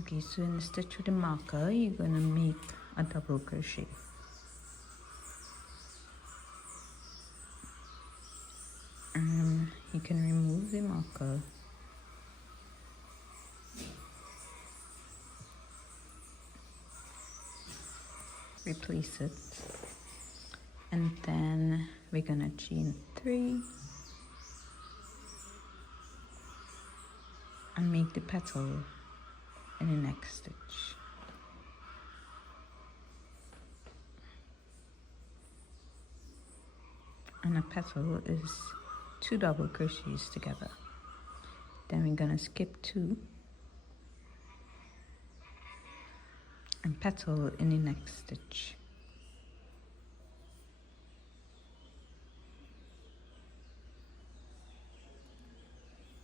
Okay, so in the stitch with the marker, you're going to make a double crochet. You can remove the marker replace it, and then we're gonna chain 3 and make the petal in the next stitch. And a petal is 2 double crochets together. Then we're gonna skip 2 and petal in the next stitch.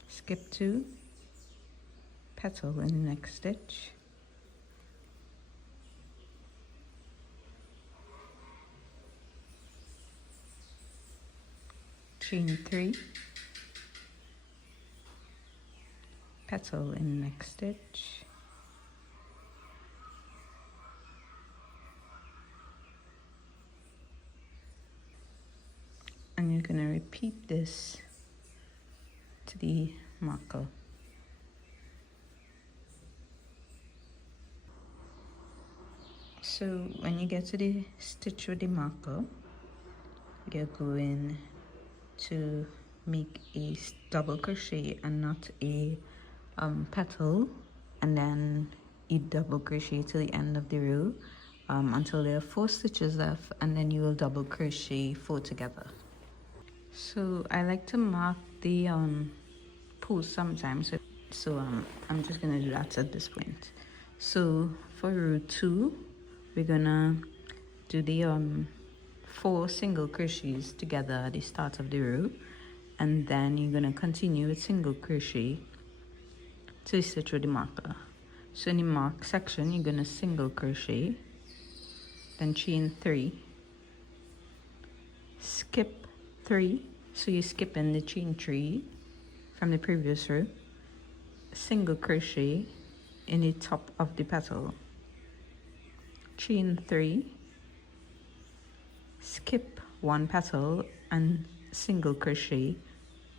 Skip 2, petal in the next stitch. Chain 3, petal in the next stitch. And you're going to repeat this to the marker. So when you get to the stitch with the marker, you're going to make a double crochet and not a petal, and then you double crochet to the end of the row until there are 4 stitches left, and then you will double crochet 4 together. So I like to mark the post sometimes, so I'm just gonna do that at this point. So for row 2, we're gonna do the 4 single crochets together at the start of the row, and then you're gonna continue with single crochet to the stitch with the marker. So in the mark section, you're gonna single crochet, then chain 3, skip 3, so you're skipping the chain 3 from the previous row, single crochet in the top of the petal, chain 3, skip 1 petal and single crochet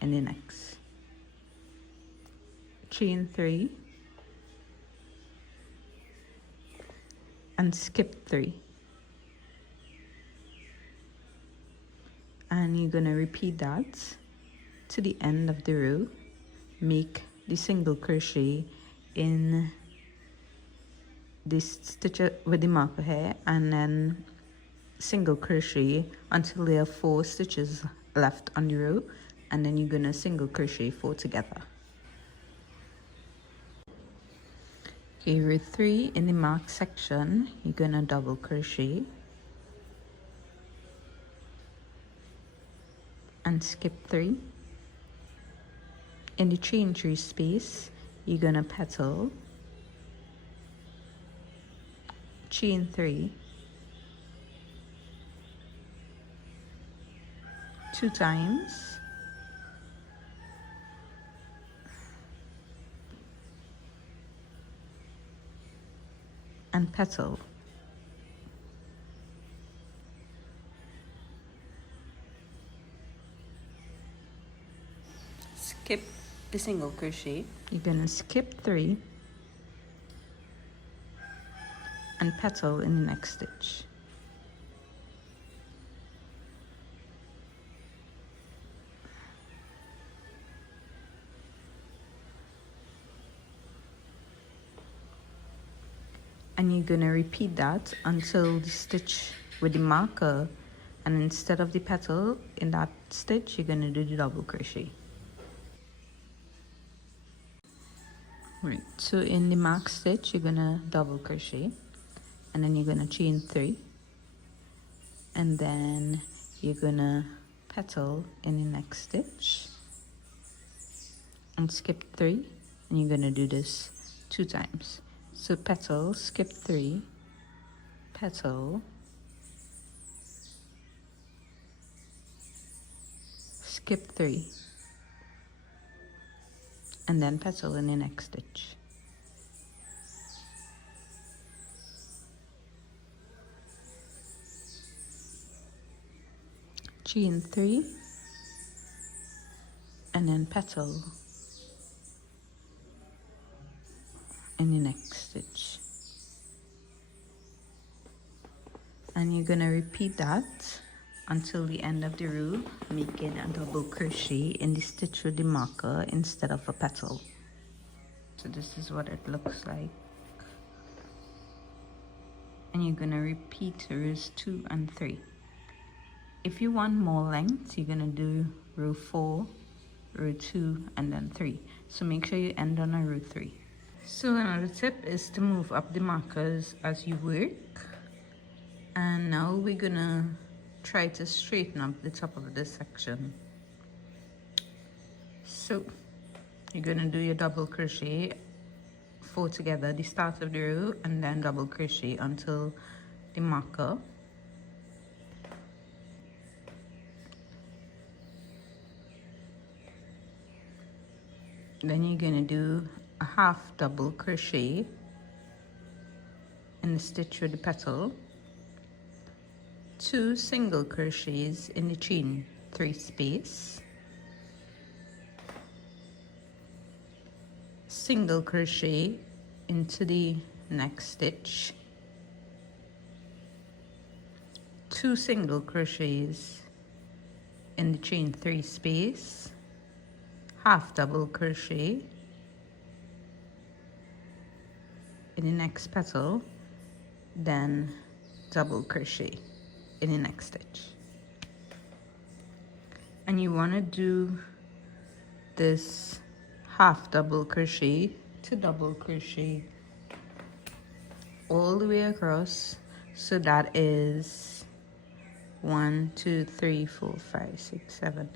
in the next, chain 3 and skip 3, and you're going to repeat that to the end of the row. Make the single crochet in this stitch with the marker here, and then single crochet until there are 4 stitches left on the row, and then you're gonna single crochet 4 together. Okay, row 3, in the mark section, you're gonna double crochet and skip 3. In the chain 3 space, you're gonna petal, chain 3, 2 times, and petal. Skip the single crochet. You're gonna skip 3 and petal in the next stitch. And you're gonna repeat that until the stitch with the marker, and instead of the petal in that stitch, you're gonna do the double crochet. Right, so in the mark stitch, you're gonna double crochet, and then you're gonna chain 3, and then you're gonna petal in the next stitch and skip 3, and you're gonna do this 2 times. So petal, skip 3, petal, skip 3, and then petal in the next stitch. chain 3, and then petal in the next stitch. And you're gonna repeat that until the end of the row, making a double crochet in the stitch with the marker instead of a petal. So this is what it looks like. And you're gonna repeat rows 2 and 3. If you want more length, you're gonna do row 4, row 2, and then 3. So make sure you end on a row 3. So another tip is to move up the markers as you work. And now we're gonna try to straighten up the top of this section. So you're gonna do your double crochet 4 together, the start of the row, and then double crochet until the marker. Then you're gonna do a half double crochet in the stitch with the petal, 2 single crochets in the chain 3 space, single crochet into the next stitch, 2 single crochets in the chain 3 space, half double crochet in the next petal, then double crochet in the next stitch. And you want to do this half double crochet to double crochet all the way across. So that is 1, 2, 3, 4, 5, 6, 7,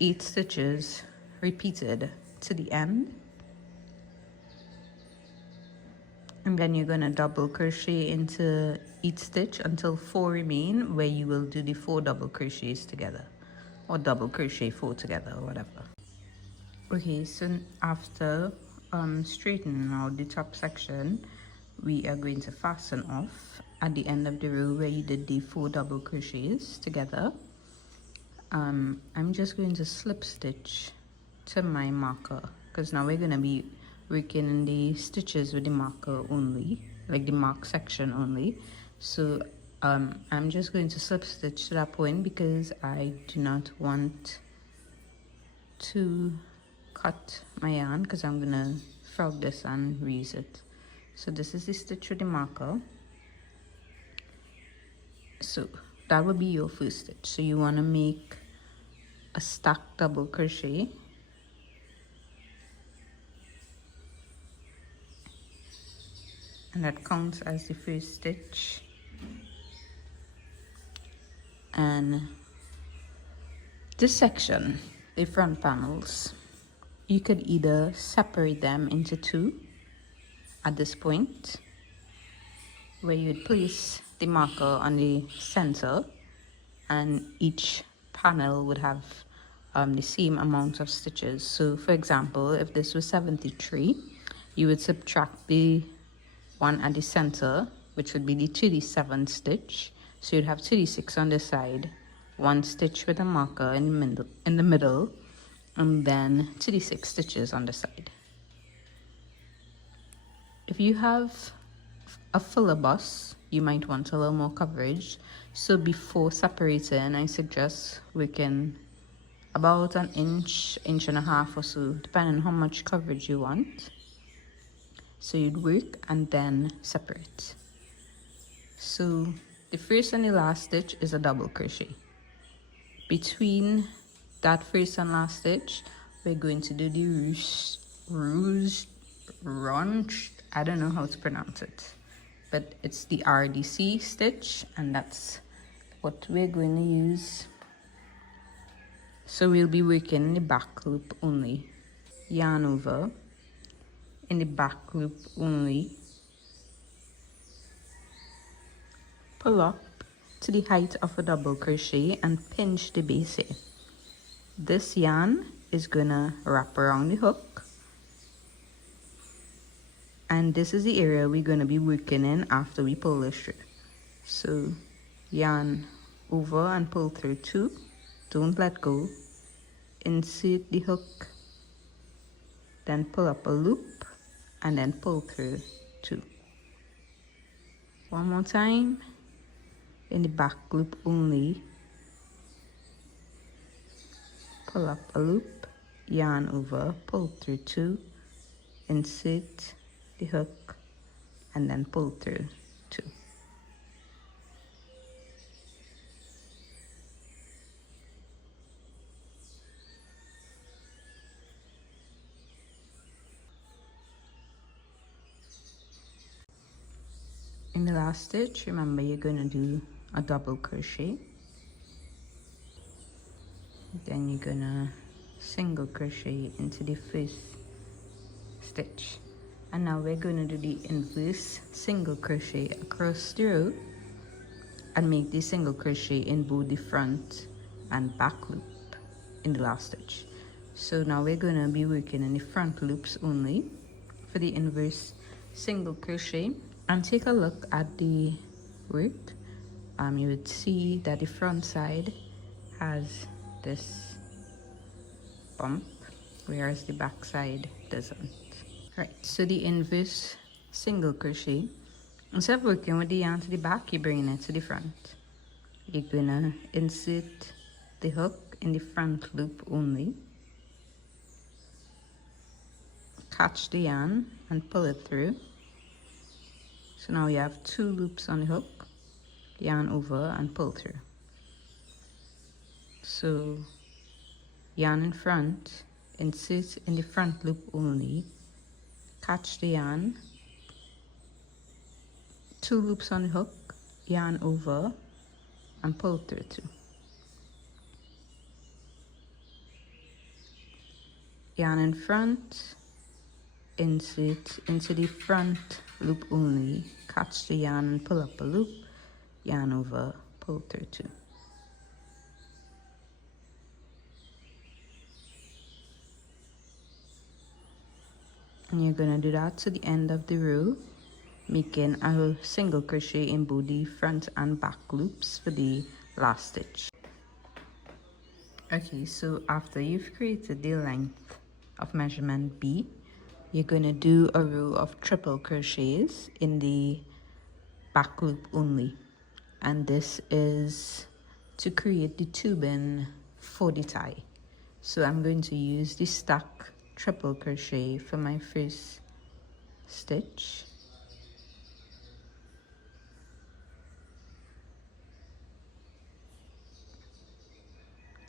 8 stitches repeated to the end. And then you're going to double crochet into each stitch until 4 remain, where you will do the 4 double crochets together, or double crochet 4 together, or whatever. Okay, so after straightening out the top section, we are going to fasten off at the end of the row where you did the 4 double crochets together. I'm just going to slip stitch to my marker, because now we're going to be working in the stitches with the marker only, like the mark section only. So I'm just going to slip stitch to that point because I do not want to cut my yarn, because I'm gonna frog this and reuse it. So this is the stitch with the marker. So that would be your first stitch. So you want to make a stacked double crochet, and that counts as the first stitch. And this section, the front panels, you could either separate them into 2 at this point, where you would place the marker on the center, and each panel would have the same amount of stitches. So for example, if this was 73, you would subtract the one at the center, which would be the 37th stitch. So you'd have 36 on this side, 1 stitch with a marker in the middle, and then 36 stitches on the side. If you have a fuller bust, you might want a little more coverage. So before separating, I suggest working about an inch, inch and a half or so, depending on how much coverage you want. So you'd work and then separate. So the first and the last stitch is a double crochet. Between that first and last stitch, we're going to do the runched, I don't know how to pronounce it, but it's the RDC stitch, and that's what we're going to use. So we'll be working in the back loop only. Yarn over in the back loop only, pull up to the height of a double crochet and pinch the base here. This yarn is gonna wrap around the hook, and this is the area we're gonna be working in after we pull this through. So yarn over and pull through 2, don't let go, insert the hook, then pull up a loop and then pull through 2. One more time in the back loop only, pull up a loop, yarn over, pull through 2, insert the hook and then pull through 2. In the last stitch, remember you're going to do a double crochet, then you're going to single crochet into the first stitch, and now we're going to do the inverse single crochet across the row and make the single crochet in both the front and back loop in the last stitch. So now we're going to be working in the front loops only for the inverse single crochet. And take a look at the work. You would see that the front side has this bump, whereas the back side doesn't. Right, so the inverse single crochet, instead of working with the yarn to the back, you're bringing it to the front. You're gonna insert the hook in the front loop only, catch the yarn and pull it through. So now you have 2 loops on the hook, yarn over and pull through. So yarn in front, insert in the front loop only, catch the yarn, 2 loops on the hook, yarn over and pull through 2. Yarn in front, insert into the front loop only, catch the yarn and pull up a loop, yarn over, pull through 2. And you're going to do that to the end of the row, making a single crochet in both the front and back loops for the last stitch. Okay, so after you've created the length of measurement B, you're going to do a row of triple crochets in the back loop only, and this is to create the tubing for the tie. So I'm going to use the stack triple crochet for my first stitch,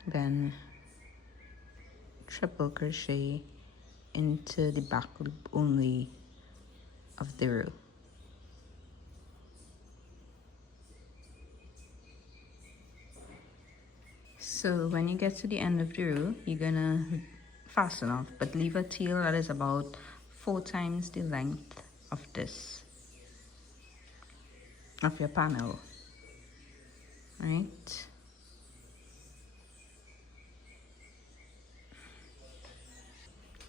then triple crochet into the back loop only of the row. So when you get to the end of the row, you're gonna fasten off, but leave a tail that is about 4 times the length of this, of your panel, right?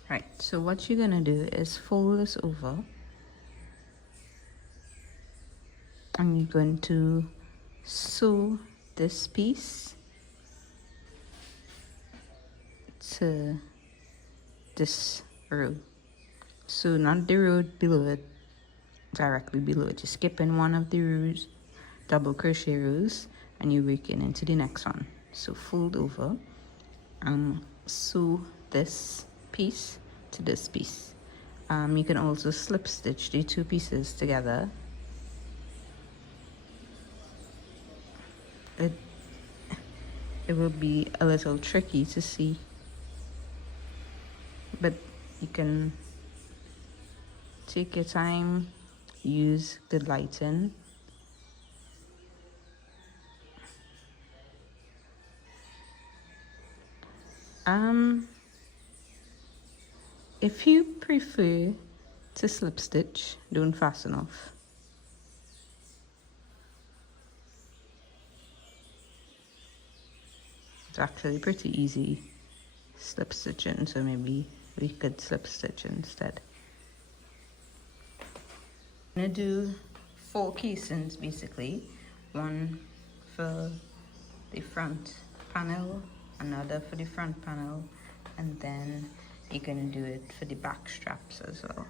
Right, so what you're gonna do is fold this over and you're going to sew this piece to this row. So not the row below it, directly below it. You're skipping one of the rows, double crochet rows, and you're working into the next one. So fold over and sew this piece to this piece. You can also slip stitch the 2 pieces together. It will be a little tricky to see, but you can take your time, use good lighting. If you prefer to slip stitch, don't fasten off. It's actually pretty easy slip stitching, so maybe we could slip stitch instead. I'm gonna do 4 casings basically, one for the front panel, another for the front panel, and then you're going to do it for the back straps as well.